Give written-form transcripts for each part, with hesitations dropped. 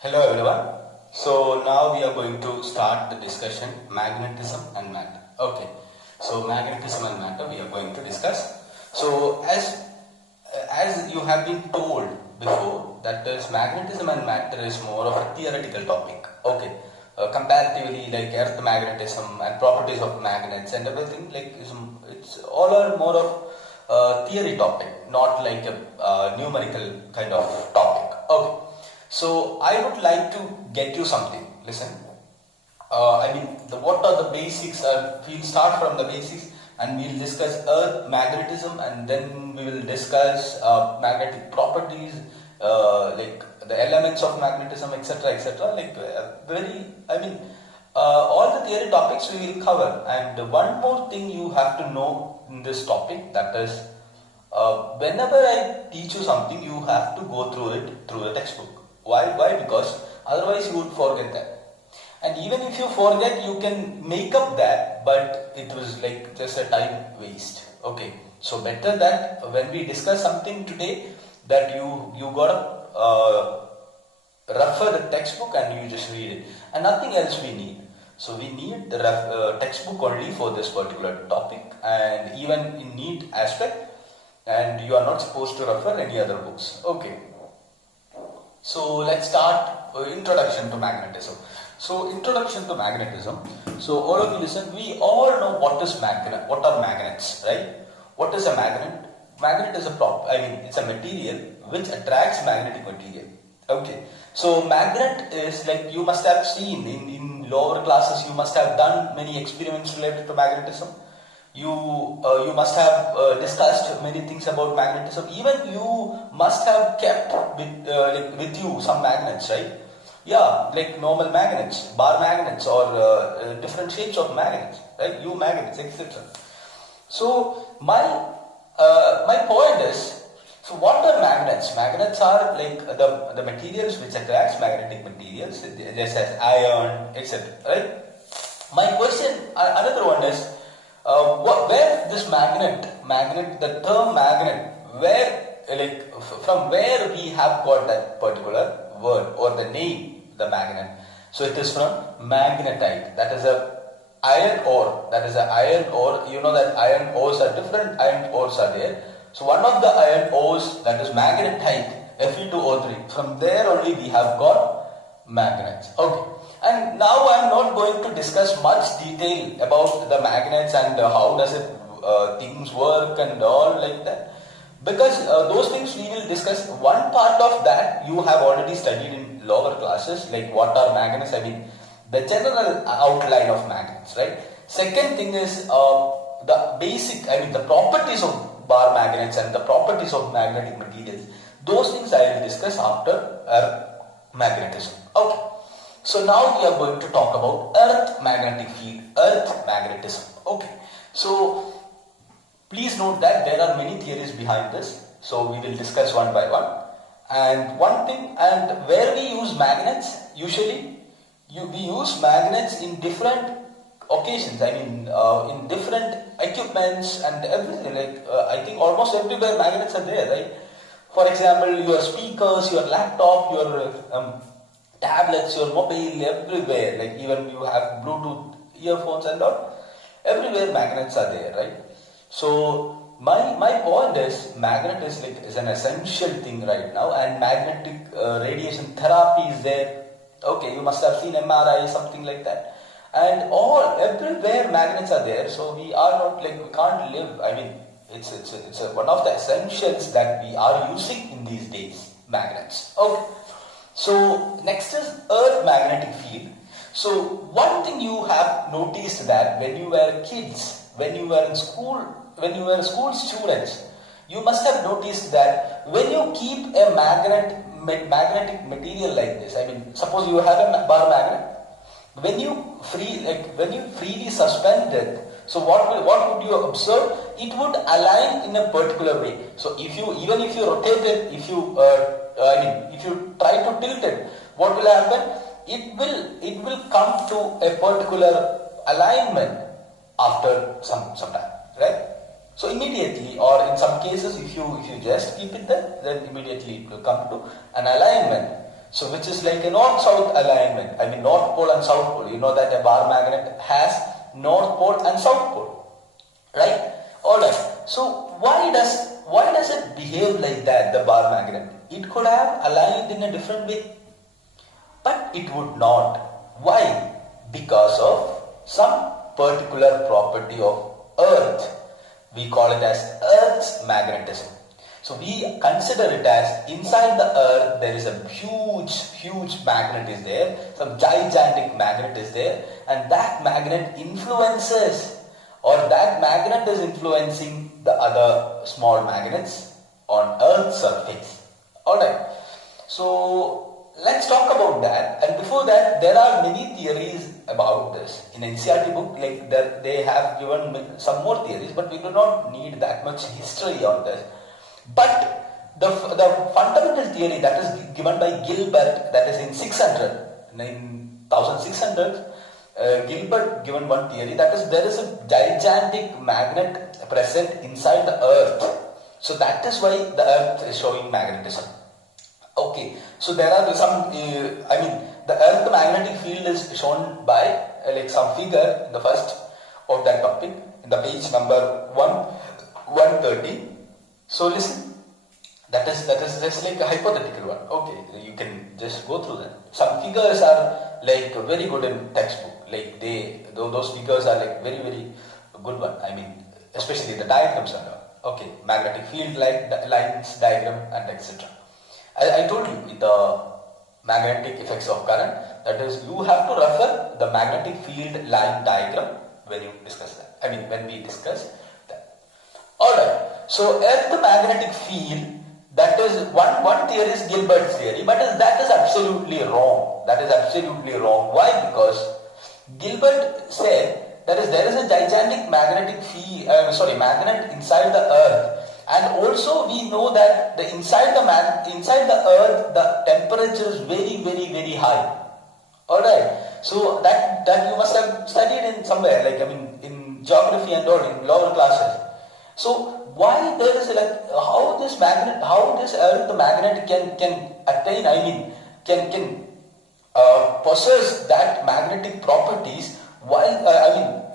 Hello everyone. So now we are going to start the discussion magnetism and matter. Okay. So magnetism and matter we are going to discuss. So as you have been told before that is magnetism and matter is more of a theoretical topic. Okay. Comparatively like earth magnetism and properties of magnets and everything like it's all are more of theory topic, not like a numerical kind of topic. Okay. So I would like to get you something. Listen. What are the basics? We'll start from the basics and we'll discuss earth magnetism and then we will discuss magnetic properties, like the elements of magnetism, etc., etc. All the theory topics we will cover. And one more thing you have to know in this topic, that is, whenever I teach you something, you have to go through it through the textbook. Why? Because otherwise you would forget that. And even if you forget, you can make up that, but it was like just a time waste. Okay. So better that when we discuss something today, that you gotta refer the textbook and you just read it, and nothing else we need. So we need the textbook only for this particular topic, and even in need aspect, and you are not supposed to refer any other books. Okay. So let's start introduction to magnetism. So introduction to magnetism. So all of you listen, we all know what are magnets, right? What is a magnet? Magnet is it's a material which attracts magnetic material. Okay. So magnet is like, you must have seen in lower classes, you must have done many experiments related to magnetism. You must have discussed many things about magnetism. Even you must have kept with you some magnets, right? Yeah, like normal magnets, bar magnets, or different shapes of magnets, right? U magnets, etc. So my point is, so what are magnets? Magnets are like the materials which attracts magnetic materials, just as iron, etc. Right? My question, another one is, where this the term magnet, from where we have got that particular word or the name, the magnet. So it is from magnetite. That is a iron ore. You know that iron ores are different. Iron ores are there. So one of the iron ores, that is magnetite, Fe2O3. From there only we have got magnets. Okay. And now I am not going to discuss much detail about the magnets and how does it things work and all like that, because those things we will discuss. One part of that you have already studied in lower classes, like what are magnets, the general outline of magnets, right? Second thing is the basic, the properties of bar magnets and the properties of magnetic materials. Those things I will discuss after magnetism. Okay. So now we are going to talk about earth magnetic field, earth magnetism. Okay. So please note that there are many theories behind this. So we will discuss one by one. And one thing, and where we use magnets, usually we use magnets in different occasions. In different equipments and everything. I think almost everywhere magnets are there, right? For example, your speakers, your laptop, your tablets, your mobile, everywhere, like even you have Bluetooth earphones and all, everywhere magnets are there, right? So my point is, magnet is an essential thing right now, and magnetic radiation therapy is there. Okay, you must have seen MRI, something like that, and everywhere magnets are there. So we are not we can't live. It's one of the essentials that we are using in these days, magnets. Okay. So next is earth magnetic field. So one thing you have noticed, that when you were kids, when you were in school, when you were school students, you must have noticed that when you keep a magnetic material like this, suppose you have a bar magnet, when you freely suspend it, so what would you observe? It would align in a particular way. So if you rotate it, if you try to tilt it, what will happen? It will come to a particular alignment after some time, right? So immediately, or in some cases, if you just keep it there, then immediately it will come to an alignment. So which is like a north-south alignment. I mean north pole and south pole. You know that a bar magnet has north pole and south pole, right? Alright. So why does it behave like that, the bar magnet? It could have aligned in a different way, but it would not. Why? Because of some particular property of Earth. We call it as Earth's magnetism. So we consider it as inside the Earth there is a huge magnet is there, some gigantic magnet is there, and that magnet influences, or that magnet is influencing the other small magnets on Earth's surface. Alright, so let's talk about that. And before that, there are many theories about this. In NCERT book, like they have given some more theories, but we do not need that much history on this. But the fundamental theory that is given by Gilbert, that is in 1600, Gilbert given one theory, that is there is a gigantic magnet present inside the Earth. So that is why the Earth is showing magnetism. Okay, so there are some, the Earth magnetic field is shown by like some figure in the first of that topic, in the page number 130. So listen, that is just like a hypothetical one. Okay, you can just go through that. Some figures are like very good in textbook. Like those figures are like very good one. I mean, especially the diagrams are. Okay, magnetic field lines diagram and etc. I told you with the magnetic effects of current. That is, you have to refer the magnetic field line diagram when you discuss that. I mean, when we discuss that. Alright. So, Earth magnetic field, that is one theory is Gilbert's theory, but that is absolutely wrong. That is absolutely wrong. Why? Because Gilbert said there is a gigantic magnetic magnet inside the Earth, and also we know that the inside the Earth the temperature is very high. All right. So that you must have studied in somewhere, like in geography and all in lower classes. So why there is how this Earth the magnet can attain, can possess that magnetic properties while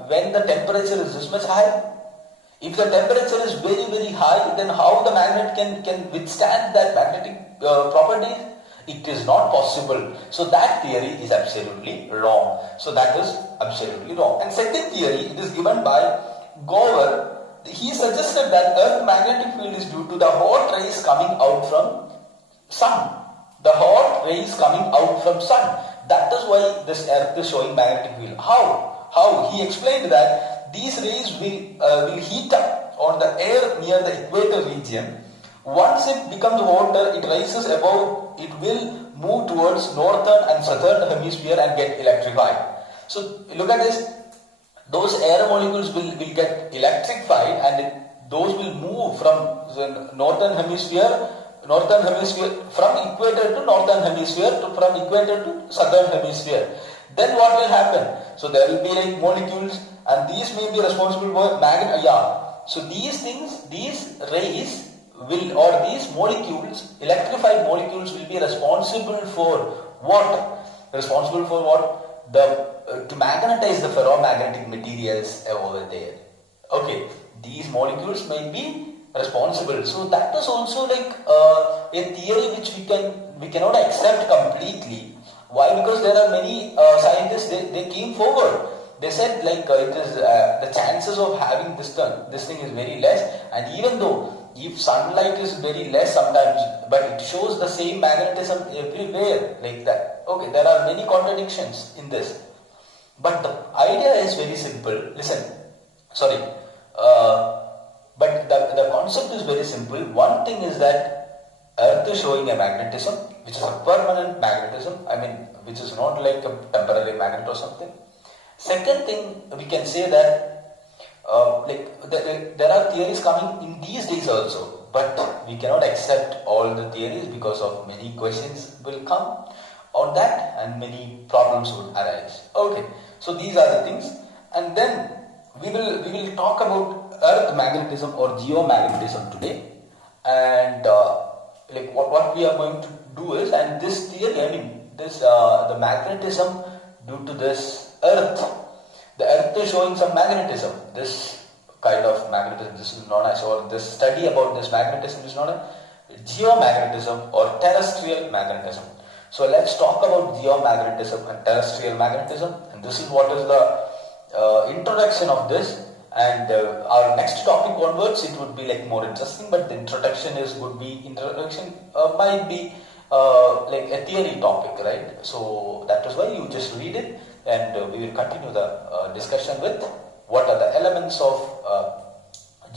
when the temperature is this much high. If the temperature is very high, then how the magnet can withstand that magnetic properties? It is not possible. So that theory is absolutely wrong. So that is absolutely wrong. And second theory, it is given by Gower. He suggested that Earth magnetic field is due to the hot rays coming out from sun. The hot rays coming out from sun. That is why this Earth is showing magnetic field. How? He explained that these rays will heat up on the air near the equator region. Once it becomes hotter, it rises above, it will move towards northern and southern hemisphere and get electrified. So look at this. Those air molecules will get electrified, and those will move from the northern hemisphere, from equator to northern hemisphere, from equator to southern hemisphere. Then what will happen? So there will be like molecules, and these may be responsible for magnet. So these rays will, or these molecules, electrified molecules, will be responsible for what? Responsible for what? To magnetize the ferromagnetic materials over there. Okay, these molecules may be responsible. So that is also like a theory which we cannot accept completely. Why? Because there are many scientists, they came forward. They said like it is the chances of having this thing is very less, and even though if sunlight is very less sometimes, but it shows the same magnetism everywhere like that. Okay, there are many contradictions in this, but the idea is very simple. Listen, sorry, but the concept is very simple. One thing is that Earth is showing a magnetism which is a permanent magnetism, which is not like a temporary magnet or something. Second thing, we can say that there are theories coming in these days also, but we cannot accept all the theories because of many questions will come on that and many problems would arise. Okay, so these are the things, and then we will talk about Earth magnetism or geomagnetism today, and like what we are going to do is, and this theory, I mean this the magnetism due to this the earth is showing some magnetism. This kind of magnetism, this is known as, or this study about this magnetism is known as geomagnetism or terrestrial magnetism. So let's talk about geomagnetism and terrestrial magnetism, and this is what is the introduction of this. And our next topic onwards, it would be like more interesting, but the introduction might be like a theory topic, right? So that is why you just read it, and we will continue the discussion with what are the elements of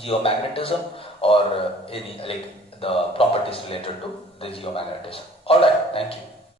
geomagnetism, or any like the properties related to the geomagnetism. Alright, thank you.